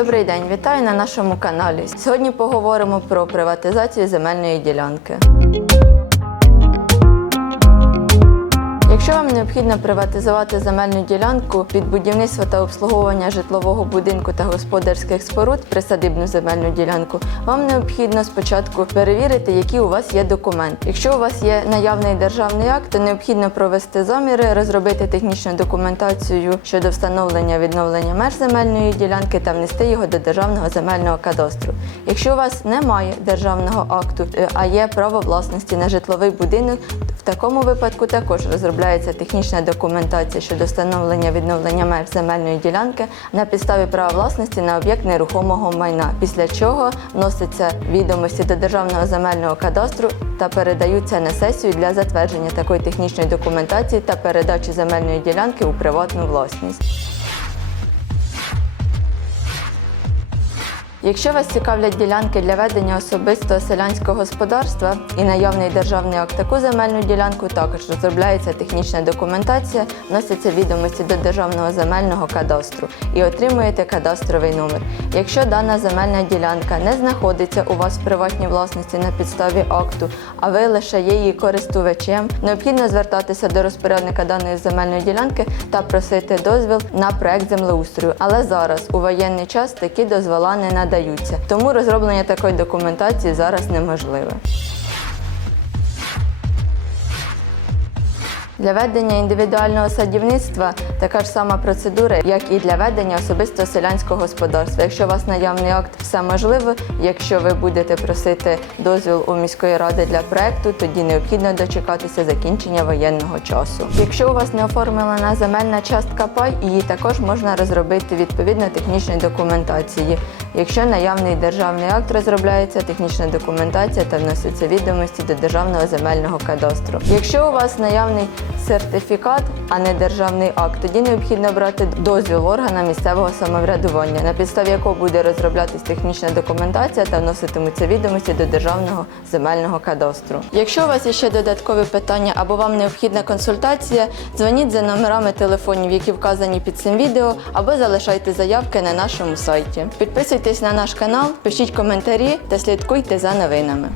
Добрий день, вітаю на нашому каналі. Сьогодні поговоримо про приватизацію земельної ділянки. Якщо вам необхідно приватизувати земельну ділянку під будівництво та обслуговування житлового будинку та господарських споруд, присадибну земельну ділянку, вам необхідно спочатку перевірити, які у вас є документи. Якщо у вас є наявний державний акт, то необхідно провести заміри, розробити технічну документацію щодо встановлення відновлення меж земельної ділянки та внести його до державного земельного кадастру. Якщо у вас немає державного акту, е, а є право власності на житловий будинок, в такому випадку також розробляється технічна документація щодо встановлення відновлення меж земельної ділянки на підставі права власності на об'єкт нерухомого майна, після чого вносяться відомості до державного земельного кадастру та передаються на сесію для затвердження такої технічної документації та передачі земельної ділянки у приватну власність. Якщо вас цікавлять ділянки для ведення особистого селянського господарства і наявний державний акт, таку земельну ділянку також розробляється технічна документація, вносяться відомості до державного земельного кадастру і отримуєте кадастровий номер. Якщо дана земельна ділянка не знаходиться у вас в приватній власності на підставі акту, а ви лише є її користувачем, необхідно звертатися до розпорядника даної земельної ділянки та просити дозвіл на проект землеустрою. Але зараз у воєнний час такі дозвола не надаються, тому розроблення такої документації зараз неможливе. Для ведення індивідуального садівництва така ж сама процедура, як і для ведення особистого селянського господарства. Якщо у вас наявний акт, все можливо. Якщо ви будете просити дозвіл у міської ради для проекту, тоді необхідно дочекатися закінчення воєнного часу. Якщо у вас не оформлена земельна частка пай, її також можна розробити відповідно технічної документації. Якщо наявний державний акт розробляється технічна документація та вноситься відомості до державного земельного кадастру. Якщо у вас наявний сертифікат, а не державний акт, тоді необхідно брати дозвіл органа місцевого самоврядування, на підставі якого буде розроблятись технічна документація та вноситимуться відомості до державного земельного кадастру. Якщо у вас є ще додаткові питання або вам необхідна консультація, дзвоніть за номерами телефонів, які вказані під цим відео, або залишайте заявки на нашому сайті. Підписуйтесь на наш канал, пишіть коментарі та слідкуйте за новинами.